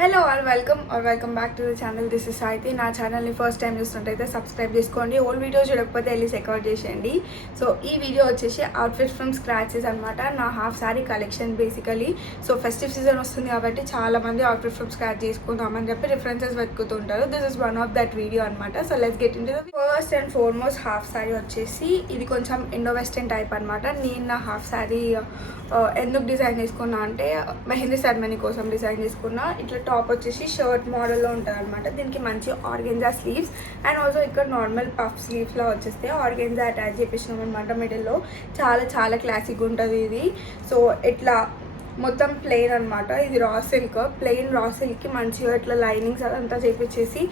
Hello all welcome back to the channel. This is Sahiti. నా ఛానల్ని first time చూస్తుంటైతే subscribe చేసుకోండి. ఓల్డ్ వీడియో చూడకపోతే వెళ్ళి చెక్అవుట్ చేసేయండి. సో ఈ వీడియో వచ్చేసి అవుట్ఫిట్ ఫ్రమ్ స్క్రాచెస్ అనమాట. నా half sari collection basically. So festive season వస్తుంది కాబట్టి చాలా మంది అవుట్ఫిట్ ఫ్రమ్ స్క్రాచ్ చేసుకుందామని చెప్పి రిఫరెన్సెస్ వెతుకుతుంటారు. This is one of that video అనమాట. So let's get into the first and foremost half sari వచ్చేసి ఇది కొంచెం ఇండో వెస్టర్న్ టైప్ అనమాట. నేను నా హాఫ్ సారీ ఎందుకు డిజైన్ చేసుకున్నా అంటే మెహందీ సెరమనీ కోసం డిజైన్ చేసుకున్నా. ఇట్లా టాప్ వచ్చేసి షర్ట్ మోడల్లో ఉంటుంది అనమాట. దీనికి మంచి ఆర్గెంజా స్లీవ్స్ అండ్ ఆల్సో ఇక్కడ నార్మల్ పఫ్ స్లీవ్స్లో వచ్చేస్తే ఆర్గెంజా అటాచ్ చేపించినాం అనమాట. మిడిల్లో చాలా చాలా క్లాసిక్ ఉంటుంది ఇది. సో ఇట్లా మొత్తం ప్లెయిన్ అనమాట. ఇది రా సిల్క్, ప్లెయిన్ రా సిల్క్కి మంచిగా ఇట్లా లైనింగ్స్ అదంతా చేపించేసి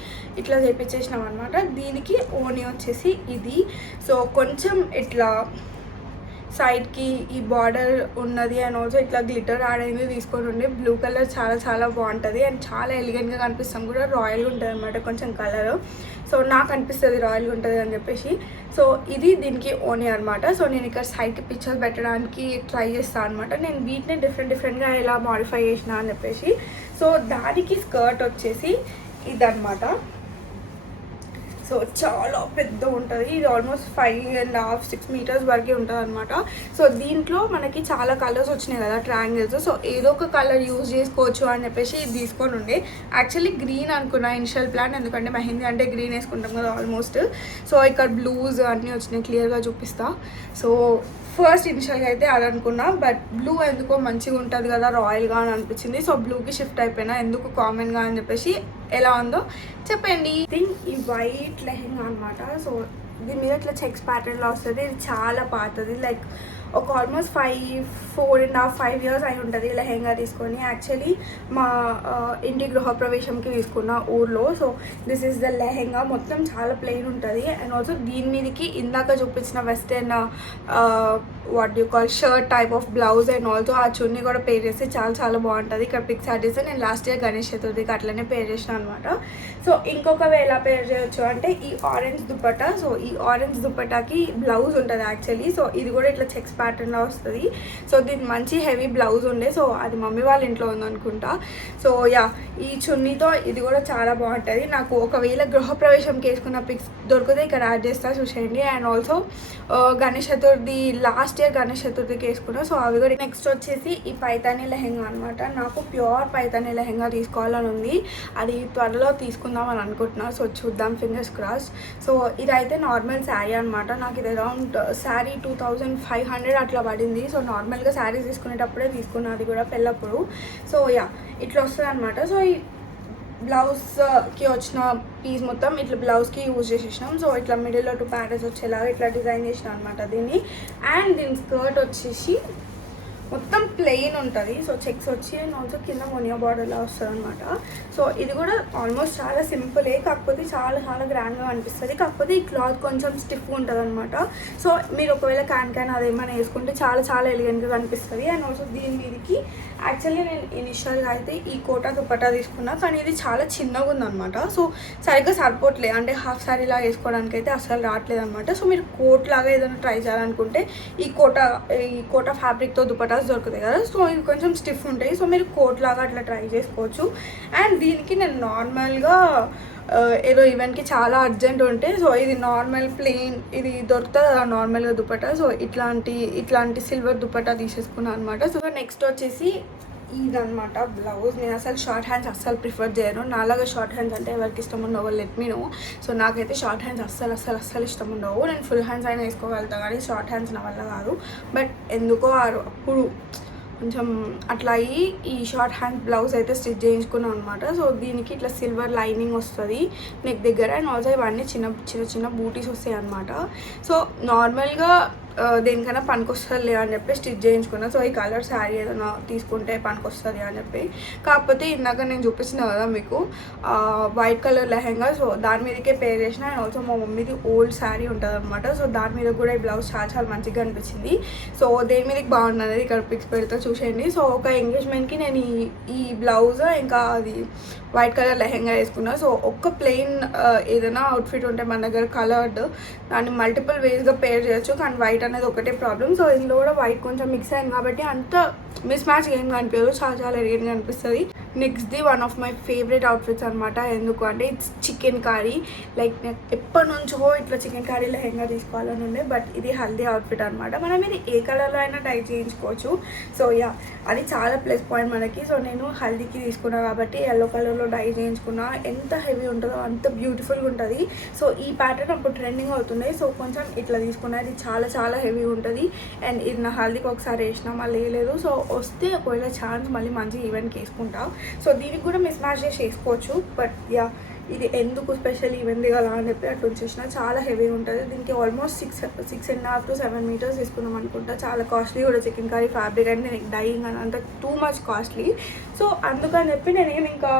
ఇట్లా చేపించేసినాం అనమాట. దీనికి ఓని వచ్చేసి ఇది. సో కొంచెం ఇట్లా సైడ్కి ఈ బార్డర్ ఉన్నది అండ్ ఆల్సో ఇట్లా గ్లిటర్ యాడ్ అయింది తీసుకొని ఉండే. బ్లూ కలర్ చాలా చాలా బాగుంటుంది అండ్ చాలా ఎలిగెంట్గా కనిపిస్తాం కూడా. రాయల్గా ఉంటుంది అనమాట కొంచెం కలర్. సో నాకు అనిపిస్తుంది రాయల్గా ఉంటుంది అని చెప్పేసి. సో ఇది దీనికి ఓనీ అనమాట. సో నేను ఇక్కడ సైడ్కి పిక్చర్స్ పెట్టడానికి ట్రై చేస్తాను అనమాట. నేను వీటిని డిఫరెంట్గా ఎలా మాడిఫై చేసిన అని చెప్పేసి. సో దానికి స్కర్ట్ వచ్చేసి ఇదనమాట. సో చాలా పెద్ద ఉంటుంది. ఇది ఆల్మోస్ట్ 5.5-6 మీటర్స్ వరకే ఉంటుంది అనమాట. సో దీంట్లో మనకి చాలా కలర్స్ వచ్చినాయి కదా ట్రయాంగిల్స్. సో ఏదో ఒక కలర్ యూజ్ చేసుకోవచ్చు అని చెప్పేసి ఇది తీసుకొని ఉండే. యాక్చువల్లీ గ్రీన్ అనుకున్నా ఇనిషియల్ ప్లాన్, ఎందుకంటే మెహందీ అంటే గ్రీన్ వేసుకుంటాం కదా ఆల్మోస్ట్. సో ఇక్కడ బ్లూస్ అన్నీ వచ్చినాయి, క్లియర్గా చూపిస్తా. సో ఫస్ట్ ఇనిషియల్గా అయితే అది అనుకున్నా, బట్ బ్లూ ఎందుకో మంచిగా ఉంటుంది కదా రాయల్గా అని అనిపించింది. సో బ్లూకి షిఫ్ట్ అయిపోయినా, ఎందుకు కామన్గా అని చెప్పేసి. ఎలా ఉందో చెప్పండి. ఈ వైట్ లెహెంగా అనమాట. సో దీని మీద ఇట్లా చెక్స్ ప్యాటర్న్లో వస్తుంది. ఇది చాలా పాతది, లైక్ ఒక ఆల్మోస్ట్ 4.5 ఇయర్స్ అయి ఉంటుంది లెహెంగా తీసుకొని. యాక్చువల్లీ మా ఇంటి గృహప్రవేశంకి తీసుకున్న ఊర్లో. So this is the lehenga. మొత్తం చాలా ప్లెయిన్ ఉంటుంది అండ్ ఆల్సో దీని మీదకి ఇందాక చూపించిన western what you call shirt type of blouse and also ఆ చున్నీ కూడా పేర్ చేస్తే చాలా చాలా బాగుంటుంది. ఇక్కడ పిక్స్ యాడ్ చేస్తే నేను లాస్ట్ ఇయర్ గణేష్ చతుర్థికి అట్లనే పేర్ చేసిన అనమాట. సో ఇంకొక వే ఎలా పేర్ చేయొచ్చు అంటే ఈ ఆరెంజ్ దుపట్టా. సో ఈ ఆరెంజ్ దుపట్టాకి బ్లౌజ్ ఉంటుంది యాక్చువల్లీ. సో ఇది కూడా ఇట్లా చెక్స్ ప్యాటర్న్లో వస్తుంది. సో దీనికి మంచి హెవీ బ్లౌజ్ ఉండే. సో అది మమ్మీ వాళ్ళ ఇంట్లో ఉందనుకుంటా. సో యా, ఈ చున్నీతో ఇది కూడా చాలా బాగుంటుంది. నాకు ఒకవేళ గృహప్రవేశంకి వేసుకున్న పిక్స్ దొరికితే ఇక్కడ యాడ్ చేస్తా, చూసేయండి. And also Ganesh Chaturthi last year Ganesh చతుర్థికి వేసుకున్నా. సో అవి కూడా. నెక్స్ట్ వచ్చేసి ఈ పైతానీ లెహెంగా అనమాట. నాకు ప్యూర్ పైతానీ లెహెంగా తీసుకోవాలని ఉంది. అది త్వరలో తీసుకుందాం అని అనుకుంటున్నా. సో చూద్దాం, ఫింగర్స్ క్రాస్. సో ఇదైతే నార్మల్ శారీ అనమాట. నాకు ఇది అరౌండ్ శారీ 2500 అట్లా పడింది. సో నార్మల్గా శారీస్ తీసుకునేటప్పుడే తీసుకున్నా, అది కూడా పెళ్ళప్పుడు. సో యా, ఇట్లా వస్తుంది అనమాట. సో ఈ బ్లౌజ్కి వచ్చిన పీస్ మొత్తం ఇట్లా బ్లౌజ్కి యూజ్ చేసేసినాం. సో ఇట్లా మిడిల్లో 2 ప్యాటర్న్స్ వచ్చేలాగా ఇట్లా డిజైన్ చేసినాం అనమాట దీన్ని. అండ్ దీని స్కర్ట్ వచ్చేసి మొత్తం ప్లెయిన్ ఉంటుంది. సో చెక్స్ వచ్చి అండ్ ఆల్సో కింద మొనియా బార్డర్లా వస్తుంది అనమాట. సో ఇది కూడా ఆల్మోస్ట్ చాలా సింపులే, కాకపోతే చాలా చాలా గ్రాండ్గా అనిపిస్తుంది. కాకపోతే ఈ క్లాత్ కొంచెం స్టిఫ్గా ఉంటుంది అనమాట. సో మీరు ఒకవేళ క్యాన్ అదేమైనా వేసుకుంటే చాలా చాలా ఎలిగెంట్గా కనిపిస్తుంది. అండ్ ఆల్సో దీని మీదకి యాక్చువల్లీ నేను ఇనిషియల్గా అయితే ఈ కోటా దుపట్టా తీసుకున్నా, కానీ ఇది చాలా చిన్నగా ఉందన్నమాట. సో సరిగ్గా సరిపోవట్లేదు, అంటే హాఫ్ శారీలా వేసుకోవడానికి అయితే అసలు రావట్లేదు అనమాట. సో మీరు కోట్ లాగా ఏదైనా ట్రై చేయాలనుకుంటే ఈ కోటా ఫ్యాబ్రిక్తో దుపట్టా దొరుకుతాయి కదా. సో ఇవి కొంచెం స్టిఫ్ ఉంటాయి. సో మీరు కోట్ లాగా అట్లా ట్రై చేసుకోవచ్చు. అండ్ దీనికి నేను నార్మల్గా ఏదో ఈవెంట్కి చాలా అర్జెంట్ ఉంటే, సో ఇది నార్మల్ ప్లెయిన్ ఇది దొరుకుతుంది కదా నార్మల్గా దుపట్టా. సో ఇట్లాంటి సిల్వర్ దుపట్టా తీసేసుకున్నాను అనమాట. సో నెక్స్ట్ వచ్చేసి ఇదనమాట బ్లౌజ్. నేను అసలు షార్ట్ హ్యాండ్స్ అస్సలు ప్రిఫర్ చేయను. నాలాగా షార్ట్ హ్యాండ్స్ అంటే ఎవరికి ఇష్టం ఉండవు, లెట్ మీ నో. సో నాకైతే షార్ట్ హ్యాండ్స్ అస్సలు ఇష్టం ఉండవు. నేను ఫుల్ హ్యాండ్స్ అయినా వేసుకోగలుగుతా, కానీ షార్ట్ హ్యాండ్స్ నా వల్ల కాదు. బట్ ఎందుకో అప్పుడు కొంచెం అట్లా అయ్యి ఈ షార్ట్ హ్యాండ్ బ్లౌజ్ అయితే స్టిచ్ చేయించుకున్నాను అనమాట. సో దీనికి ఇట్లా సిల్వర్ లైనింగ్ వస్తుంది నెక్ దగ్గర అండ్ ఆల్సో ఇవన్నీ చిన్న బూటీస్ వస్తాయి అనమాట. సో నార్మల్గా దేనికైనా పనికొస్తుంది అని చెప్పి స్టిచ్ చేయించుకున్నా. సో ఈ కలర్ శారీ ఏదైనా తీసుకుంటే పనికొస్తుంది అని చెప్పి. కాకపోతే ఇందాక నేను చూపించిన కదా మీకు వైట్ కలర్ లెహెంగా. సో దాని మీదకే పేర్ చేసిన. అండ్ ఆల్సో మా మమ్మీది ఓల్డ్ శారీ ఉంటుంది అనమాట. సో దాని మీద కూడా ఈ బ్లౌజ్ చాలా చాలా మంచిగా అనిపించింది. సో దేని మీదకి బాగుంది అనేది ఇక్కడ పిక్స్ పెడితే చూసేయండి. సో ఒక ఎంగేజ్మెంట్కి నేను ఈ బ్లౌజ్ ఇంకా అది వైట్ కలర్ లెహెంగా వేసుకున్నా. సో ఒక్క ప్లెయిన్ ఏదైనా అవుట్ఫిట్ ఉంటే మన దగ్గర కలర్డ్, దాన్ని మల్టిపుల్ వేస్గా పేర్ చేయొచ్చు. కానీ వైట్ అనేది ఒకటే ప్రాబ్లం. సో ఇందులో కూడా వైట్ కొంచెం మిక్స్ అయింది కాబట్టి అంత మిస్ మ్యాచ్ ఏం కనిపించదు, చాలా చాలా ఎలిగెంట్గా అనిపిస్తుంది. నెక్స్ట్ది one of my favourite outfits అనమాట. ఎందుకు అంటే ఇట్స్ చికెన్ కర్రీ. లైక్ నేను ఎప్పటి నుంచో ఇట్లా చికెన్ కర్రీ లెహంగా తీసుకోవాలని ఉండే, బట్ ఇది హల్దీ అవుట్ఫిట్ అనమాట. మనం ఇది ఏ కలర్లో అయినా ట్రై చేయించుకోవచ్చు. సో యా, అది చాలా ప్లస్ పాయింట్ మనకి. సో నేను హల్దీకి తీసుకున్నా కాబట్టి ఎల్లో కలర్లో డై చేయించుకున్నా. ఎంత హెవీ ఉంటుందో అంత బ్యూటిఫుల్గా ఉంటుంది. సో ఈ ప్యాటర్న్ అప్పుడు ట్రెండింగ్ అవుతుంది. సో కొంచెం ఇట్లా తీసుకున్నా, ఇది చాలా చాలా హెవీ ఉంటుంది. అండ్ ఇది నా హల్దీకి ఒకసారి వేసినా మళ్ళీ వేయలేదు. సో వస్తే ఒకవేళ ఛాన్స్ మళ్ళీ మంచి ఈవెంట్కి వేసుకుంటా. సో దీనికి కూడా మిస్ మ్యాచ్ చేసి వేసుకోవచ్చు. బట్ యా, ఇది ఎందుకు స్పెషల్ ఈవెంట్ కదా అని చెప్పి అట్లా వచ్చేసిన. చాలా హెవీ ఉంటుంది. దీనికి ఆల్మోస్ట్ 6.5 to 7 meters తీసుకున్నాం అనుకుంటా. చాలా కాస్ట్లీ కూడా చికెన్ కర్రీ ఫ్యాబ్రిక్ అంటే నేను డైయింగ్ అని అంత టూ మచ్ కాస్ట్లీ. సో అందుకని చెప్పి నేనేమి ఇంకా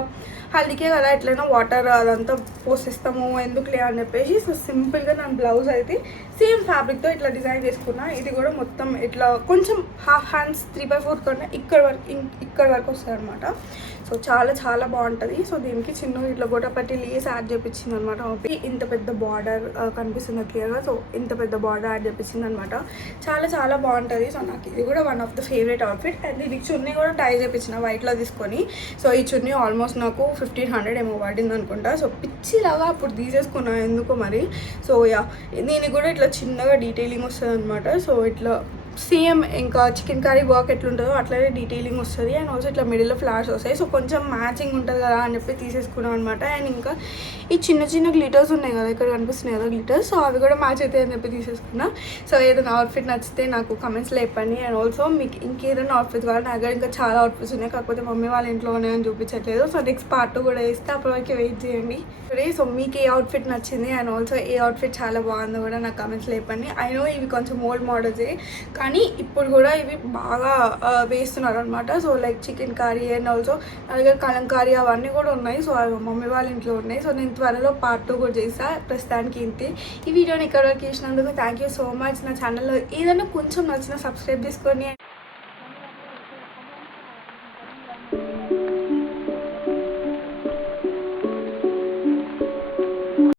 హల్దీకే కదా ఎట్లయినా వాటర్ అదంతా పోసిస్తాము ఎందుకులే అని చెప్పేసి సో సింపుల్గా నా బ్లౌజ్ అయితే సేమ్ ఫ్యాబ్రిక్తో ఇట్లా డిజైన్ చేసుకున్నా. ఇది కూడా మొత్తం ఇట్లా కొంచెం హాఫ్ హ్యాండ్స్ 3/4 కన్నా ఇక్కడ వరకు వస్తుంది అనమాట. సో చాలా చాలా బాగుంటుంది. సో దీనికి చిన్న ఇట్లా గొడపట్టి లేస్ యాడ్ చేయించింది అనమాట. ఇంత పెద్ద బార్డర్ కనిపిస్తుంది క్లియర్గా. సో ఇంత పెద్ద బార్డర్ యాడ్ చేయించింది అనమాట. చాలా చాలా బాగుంటుంది. సో నాకు ఇది కూడా one of the favourite outfit. And ఇది చున్నీ కూడా టై చేయించిన వైట్లో తీసుకొని. సో ఈ చున్నీ ఆల్మోస్ట్ నాకు 1500 ఏమో పడింది అనుకుంటా. సో పిచ్చిలాగా అప్పుడు తీసేసుకున్నాను ఎందుకో మరి. సో యా, దీనికి కూడా ఇట్లా చిన్నగా డీటెయిలింగ్ వస్తుంది అనమాట. సో ఇట్లా సేమ్ ఇంకా చికెన్ కర్రీ వర్క్ ఎట్లుంటుందో అట్లనే డీటెయిలింగ్ వస్తుంది. అండ్ ఆల్సో ఇట్లా మిడిల్లో ఫ్లవర్స్ వస్తాయి. సో కొంచెం మ్యాచింగ్ ఉంటుంది కదా అని చెప్పి తీసేసుకున్నాం అనమాట. అండ్ ఇంకా ఈ చిన్న చిన్న గ్లిటర్స్ ఉన్నాయి కదా, ఇక్కడ కనిపిస్తున్నాయి కదా గ్లిటర్స్. సో అవి కూడా మ్యాచ్ అవుతాయి అని చెప్పి తీసేసుకున్నా. సో ఏదైనా అవుట్ఫిట్ నచ్చితే నాకు కమెంట్స్లో చెప్పండి. అండ్ ఆల్సో మీకు ఇంకేదైనా అవుట్ఫిట్ కావాలి, నా దగ్గర ఇంకా చాలా అవుట్ఫిట్స్ ఉన్నాయి, కాకపోతే మమ్మీ వాళ్ళ ఇంట్లో ఉన్నాయని చూపించట్లేదు. సో నెక్స్ట్ పార్ట్ 2 కూడా వేస్తే అప్పటివరకు వెయిట్ చేయండి. సో మీకు ఏ అవుట్ఫిట్ నచ్చింది అండ్ ఆల్సో ఏ అవుట్ఫిట్ చాలా బాగుందో కూడా నాకు కమెంట్స్లో చెప్పండి. ఐ నో ఇవి కొంచెం ఓల్డ్ మోడల్సే, కానీ ఇప్పుడు కూడా ఇవి బాగా వేస్తున్నారు అనమాట. So like chicken curry and also నా దగ్గర కలంకారీ అవన్నీ కూడా ఉన్నాయి. సో అవి మమ్మీ వాళ్ళ ఇంట్లో ఉన్నాయి. సో నేను త్వరలో పార్ట్ 2 కూడా చేస్తా. ప్రస్తుతానికి ఇంతే. ఈ వీడియోని ఇక్కడ వరకు చేసినందుకు థ్యాంక్ యూ సో మచ్. నా ఛానల్లో ఏదైనా కొంచెం నచ్చినా సబ్స్క్రైబ్ చేసుకొని